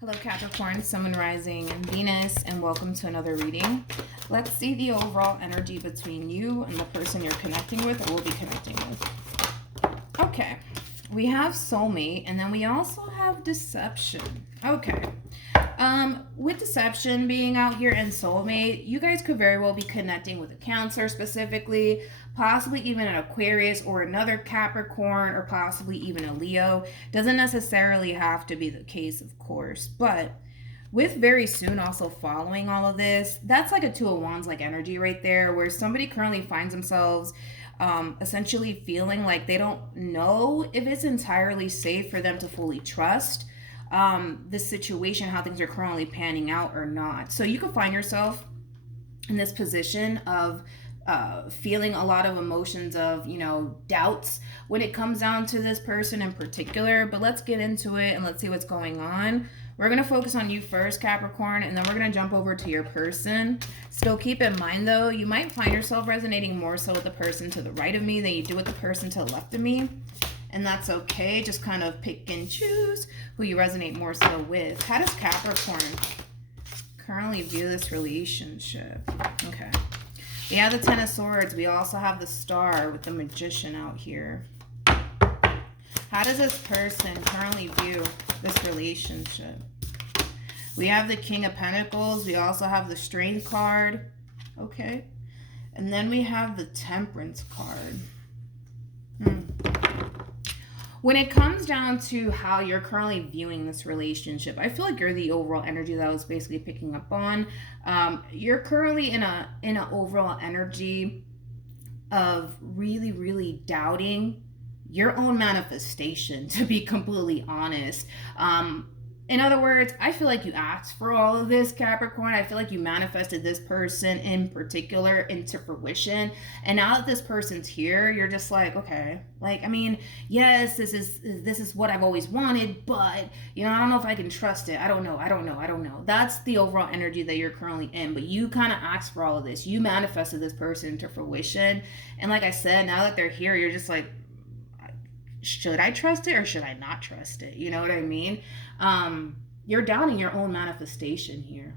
Hello Capricorn, Sun, Moon, Rising, and Venus, and welcome to another reading. Let's see the overall energy between you and the person you're connecting with or will be connecting with. Okay, we have soulmate, and then we also have deception. Okay, with deception being out here and soulmate, you guys could very well be connecting with a Cancer specifically, possibly even an Aquarius or another Capricorn, or possibly even a Leo. Doesn't necessarily have to be the case, of course, but with very soon also following all of this, that's like a Two of Wands like energy right there, where somebody currently finds themselves essentially feeling like they don't know if it's entirely safe for them to fully trust this situation, how things are currently panning out or not. So you could find yourself in this position of feeling a lot of emotions of, doubts when it comes down to this person in particular. But let's get into it and let's see what's going on. We're going to focus on you first, Capricorn, and then we're going to jump over to your person. Still keep in mind, though, you might find yourself resonating more so with the person to the right of me than you do with the person to the left of me. And that's okay. Just kind of pick and choose who you resonate more so with. How does Capricorn currently view this relationship? Okay. We have the Ten of Swords. We also have the Star with the Magician out here. How does this person currently view this relationship? We have the King of Pentacles. We also have the Strength card. Okay. And then we have the Temperance card. When it comes down to how you're currently viewing this relationship, I feel like you're the overall energy that I was basically picking up on. You're currently in an overall energy of really, really doubting your own manifestation, to be completely honest. In other words, I feel like you asked for all of this, Capricorn. I feel like you manifested this person in particular into fruition. And now that this person's here, you're just like, okay, yes, this is what I've always wanted, but, I don't know if I can trust it. I don't know. That's the overall energy that you're currently in. But you kind of asked for all of this. You manifested this person into fruition. And like I said, now that they're here, you're just like, should I trust it or should I not trust it? You know what I mean? You're doubting your own manifestation here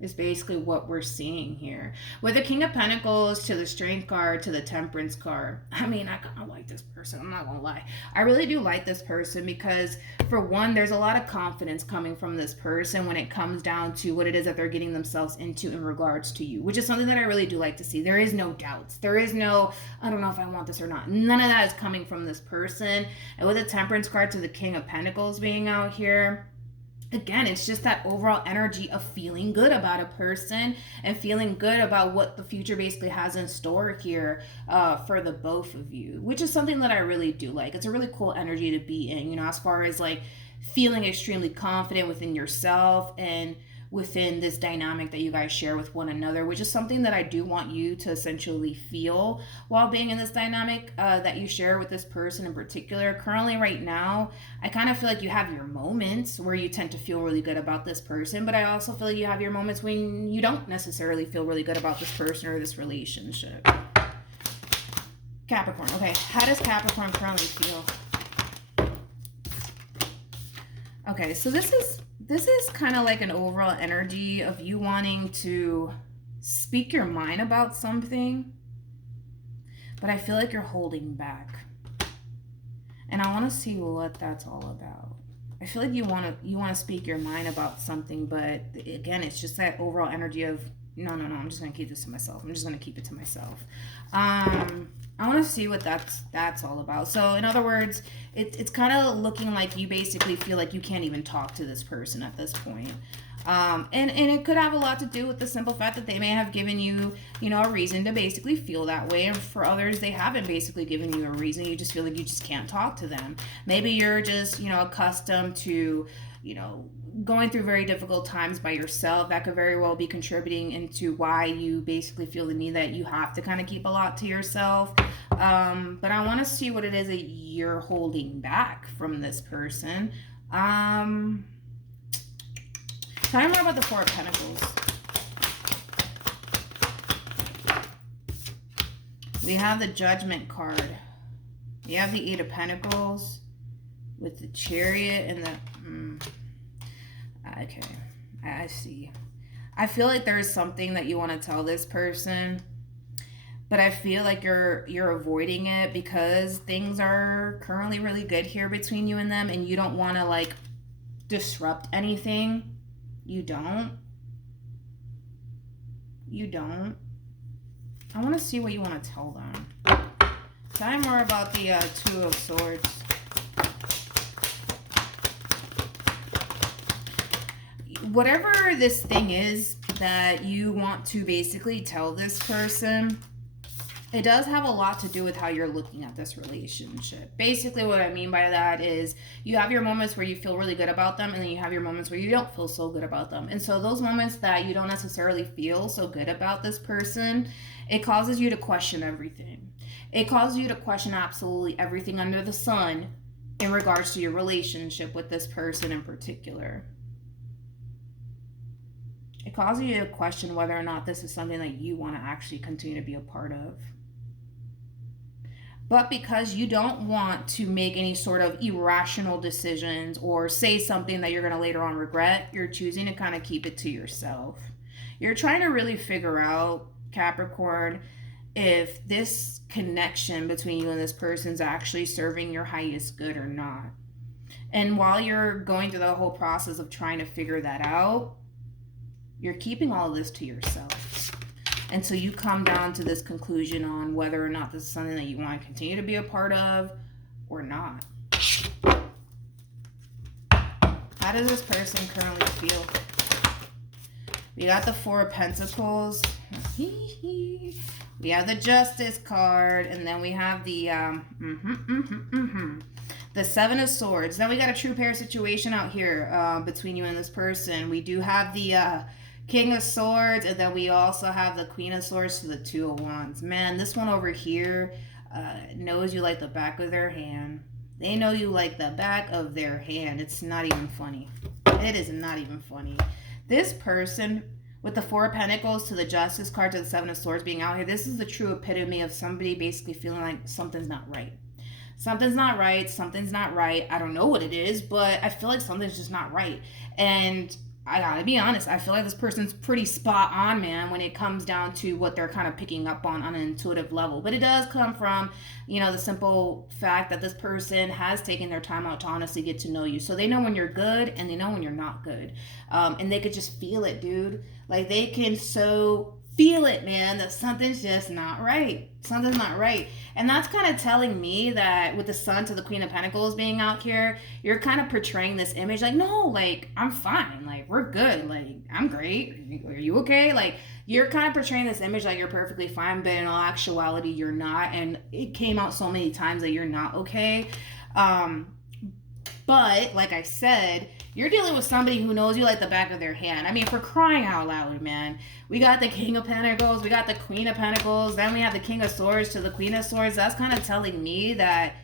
is basically what we're seeing here. With the King of Pentacles to the Strength card to the Temperance card, I kind of like this person. I'm not gonna lie. I really do like this person because, for one, there's a lot of confidence coming from this person when it comes down to what it is that they're getting themselves into in regards to you, which is something that I really do like to see. There is no doubts. There is no, I don't know if I want this or not. None of that is coming from this person. And with the Temperance card to the King of Pentacles being out here, again, it's just that overall energy of feeling good about a person and feeling good about what the future basically has in store here for the both of you, which is something that I really do like. It's a really cool energy to be in, as far as like feeling extremely confident within yourself and within this dynamic that you guys share with one another, which is something that I do want you to essentially feel while being in this dynamic that you share with this person in particular. Currently, right now, I kind of feel like you have your moments where you tend to feel really good about this person, but I also feel like you have your moments when you don't necessarily feel really good about this person or this relationship. Capricorn. Okay, how does Capricorn currently feel? Okay, so this is kind of like an overall energy of you wanting to speak your mind about something, but I feel like you're holding back. And I want to see what that's all about. I feel like you want to speak your mind about something, but again, it's just that overall energy of no, I'm just going to keep this to myself. I'm just going to keep it to myself. I want to see what that's all about. So in other words, it's kind of looking like you basically feel like you can't even talk to this person at this point. And it could have a lot to do with the simple fact that they may have given you, a reason to basically feel that way. And for others, they haven't basically given you a reason. You just feel like you just can't talk to them. Maybe you're just, accustomed to, going through very difficult times by yourself. That could very well be contributing into why you basically feel the need that you have to kind of keep a lot to yourself. But I want to see what it is that you're holding back from this person. Tell me more about the Four of Pentacles. We have the Judgment card. We have the Eight of Pentacles with the Chariot and the... Okay, I see. I feel like there's something that you want to tell this person, but I feel like you're avoiding it because things are currently really good here between you and them, and you don't want to like disrupt anything. You don't. You don't. I want to see what you want to tell them. Tell me more about the Two of Swords. Whatever this thing is that you want to basically tell this person, it does have a lot to do with how you're looking at this relationship. Basically, what I mean by that is you have your moments where you feel really good about them, and then you have your moments where you don't feel so good about them. And so those moments that you don't necessarily feel so good about this person, it causes you to question everything. It causes you to question absolutely everything under the sun in regards to your relationship with this person in particular. It causes you to question whether or not this is something that you want to actually continue to be a part of. But because you don't want to make any sort of irrational decisions or say something that you're going to later on regret, you're choosing to kind of keep it to yourself. You're trying to really figure out, Capricorn, if this connection between you and this person is actually serving your highest good or not. And while you're going through the whole process of trying to figure that out, you're keeping all of this to yourself until you come down to this conclusion on whether or not this is something that you want to continue to be a part of or not. How does this person currently feel? We got the Four of Pentacles. We have the Justice card, and then we have the the Seven of Swords. Then we got a true pair situation out here between you and this person. We do have the King of Swords, and then we also have the Queen of Swords to the Two of Wands. Man, this one over here knows you like the back of their hand. They know you like the back of their hand. It's not even funny. It is not even funny. This person with the Four of Pentacles to the Justice card to the Seven of Swords being out here, this is the true epitome of somebody basically feeling like something's not right. Something's not right. Something's not right. I don't know what it is, but I feel like something's just not right. And I gotta be honest, I feel like this person's pretty spot on, man, when it comes down to what they're kind of picking up on an intuitive level. But it does come from, you know, the simple fact that this person has taken their time out to honestly get to know you. So they know when you're good and they know when you're not good. And they could just feel it, dude. Like, they can so feel it, man, that something's just not right. Something's not right. And that's kind of telling me that with the Sun to the Queen of Pentacles being out here, you're kind of portraying this image like, no, like, I'm fine. Like, we're good. Like, I'm great. Are you okay? Like, you're kind of portraying this image like you're perfectly fine, but in all actuality, you're not. And it came out so many times that you're not okay. But like I said, you're dealing with somebody who knows you like the back of their hand. I mean, for crying out loud, man. We got the King of Pentacles, we got the Queen of Pentacles, then we have the King of Swords to the Queen of Swords. That's kind of telling me that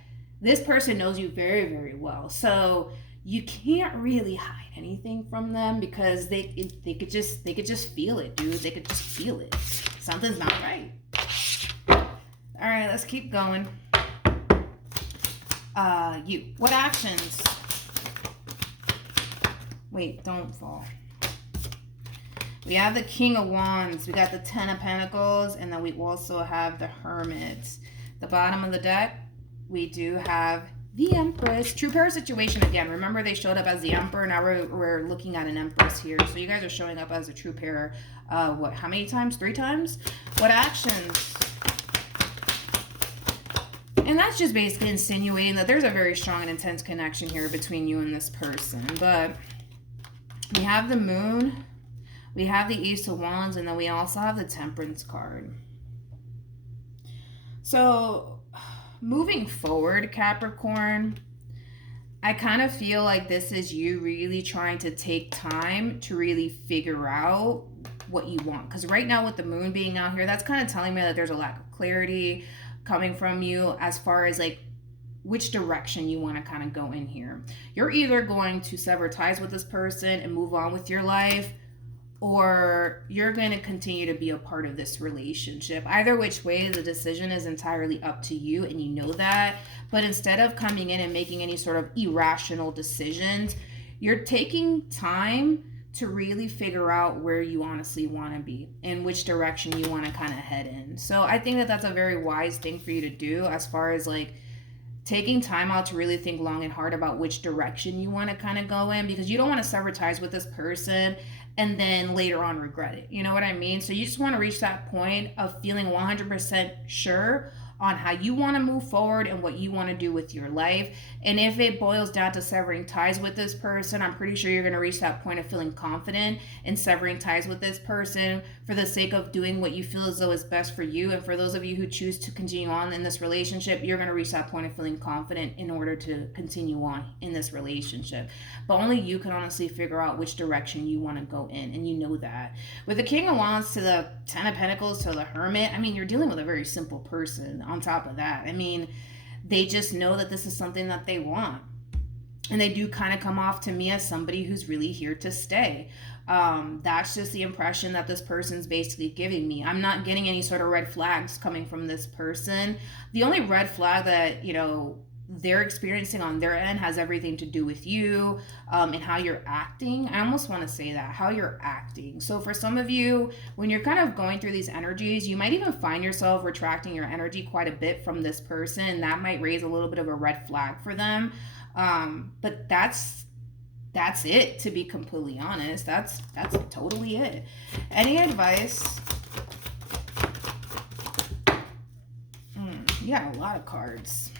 this person knows you very, very well. So you can't really hide anything from them because they could just feel it, dude. They could just feel it. Something's not right. All right, let's keep going. What actions? Wait, don't fall. We have the King of Wands. We got the Ten of Pentacles. And then we also have the Hermit. The bottom of the deck, we do have the Empress. True pair situation again. Remember, they showed up as the Emperor. Now we're looking at an Empress here. So you guys are showing up as a true pair. What? How many times? 3 times? What actions? And that's just basically insinuating that there's a very strong and intense connection here between you and this person. But we have the Moon, we have the Ace of Wands, and then we also have the Temperance card. So moving forward, Capricorn, I kind of feel like this is you really trying to take time to really figure out what you want. Because right now with the Moon being out here, that's kind of telling me that there's a lack of clarity coming from you as far as like which direction you want to kind of go in here. You're either going to sever ties with this person and move on with your life, or you're going to continue to be a part of this relationship. Either which way, the decision is entirely up to you, and you know that. But instead of coming in and making any sort of irrational decisions, you're taking time to really figure out where you honestly want to be and which direction you want to kind of head in. So I think that that's a very wise thing for you to do, as far as like taking time out to really think long and hard about which direction you want to kind of go in, because you don't want to sever ties with this person and then later on regret it. You know what I mean? So you just want to reach that point of feeling 100% sure on how you want to move forward and what you want to do with your life. And if it boils down to severing ties with this person, I'm pretty sure you're going to reach that point of feeling confident in severing ties with this person for the sake of doing what you feel as though is best for you. And for those of you who choose to continue on in this relationship, you're going to reach that point of feeling confident in order to continue on in this relationship. But only you can honestly figure out which direction you want to go in, and you know that. With the King of Wands to the Ten of Pentacles to the Hermit, I mean, you're dealing with a very simple person. On top of that, I mean, they just know that this is something that they want, and they do kind of come off to me as somebody who's really here to stay. That's just the impression that this person's basically giving me. I'm not getting any sort of red flags coming from this person. The only red flag that, you know, they're experiencing on their end has everything to do with you, and how you're acting. I almost want to say that, how you're acting. So for some of you, when you're kind of going through these energies, you might even find yourself retracting your energy quite a bit from this person, and that might raise a little bit of a red flag for them. But that's it, to be completely honest. That's totally it. Any advice? You got a lot of cards.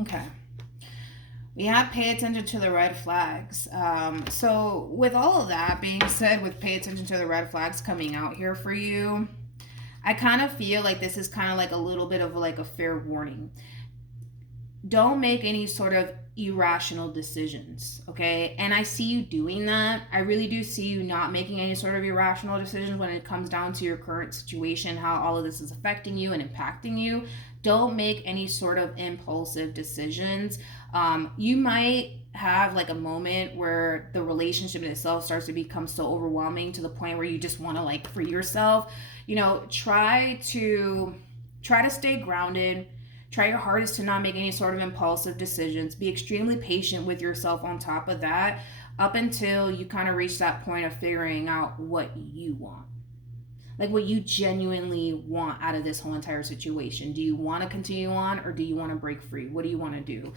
Okay. We have pay attention to the red flags. So with all of that being said, with pay attention to the red flags coming out here for you, I kind of feel like this is kind of like a little bit of like a fair warning. Don't make any sort of irrational decisions, okay? And I see you doing that. I really do see you not making any sort of irrational decisions when it comes down to your current situation, how all of this is affecting you and impacting you. Don't make any sort of impulsive decisions. You might have like a moment where the relationship in itself starts to become so overwhelming to the point where you just want to like free yourself. You know, try to stay grounded. Try your hardest to not make any sort of impulsive decisions. Be extremely patient with yourself on top of that, up until you kind of reach that point of figuring out what you want. Like what you genuinely want out of this whole entire situation. Do you want to continue on, or do you want to break free? What do you want to do?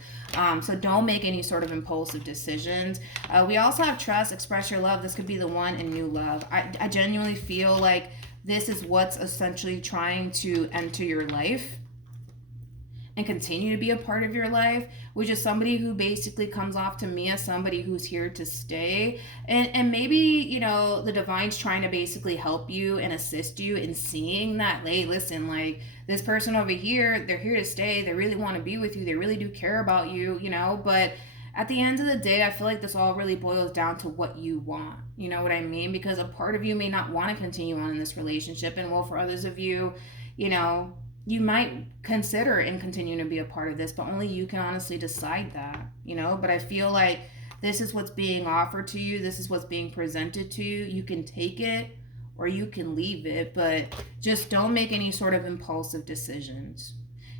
So don't make any sort of impulsive decisions. We also have trust, express your love. This could be the one, and new love. I genuinely feel like this is what's essentially trying to enter your life and continue to be a part of your life, which is somebody who basically comes off to me as somebody who's here to stay. And maybe, you know, the divine's trying to basically help you and assist you in seeing that, hey, listen, like this person over here, they're here to stay. They really want to be with you. They really do care about you, you know, but at the end of the day, I feel like this all really boils down to what you want. You know what I mean? Because a part of you may not want to continue on in this relationship. And well, for others of you, you know, you might consider and continue to be a part of this, but only you can honestly decide that, you know. But I feel like this is what's being offered to you. This is what's being presented to you. You can take it or you can leave it, but just don't make any sort of impulsive decisions.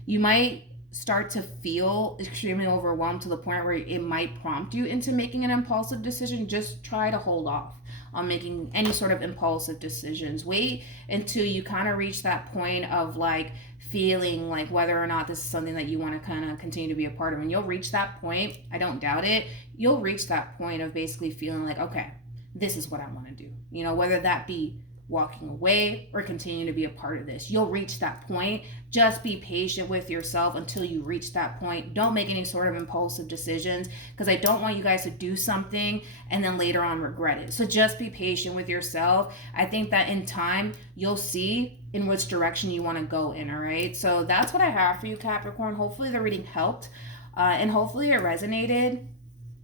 You might start to feel extremely overwhelmed to the point where it might prompt you into making an impulsive decision. Just try to hold off on making any sort of impulsive decisions. Wait until you kind of reach that point of like feeling like whether or not this is something that you want to kind of continue to be a part of. And you'll reach that point, I don't doubt it, you'll reach that point of basically feeling like, okay, this is what I want to do. You know, whether that be walking away or continuing to be a part of this. You'll reach that point. Just be patient with yourself until you reach that point. Don't make any sort of impulsive decisions, because I don't want you guys to do something and then later on regret it. So just be patient with yourself. I think that in time, you'll see in which direction you want to go in, all right? So that's what I have for you, Capricorn. Hopefully the reading helped, and hopefully it resonated.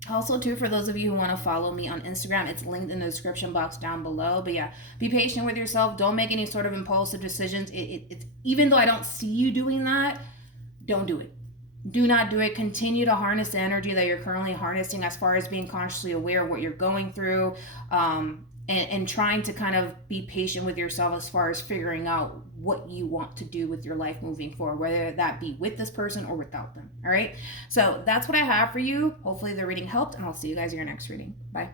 Also, too, for those of you who want to follow me on Instagram, it's linked in the description box down below. But yeah, be patient with yourself. Don't make any sort of impulsive decisions. It's even though I don't see you doing that, don't do it. Do not do it. Continue to harness the energy that you're currently harnessing, as far as being consciously aware of what you're going through, and trying to kind of be patient with yourself as far as figuring out what you want to do with your life moving forward, whether that be with this person or without them. All right. So that's what I have for you. Hopefully the reading helped, and I'll see you guys in your next reading. Bye.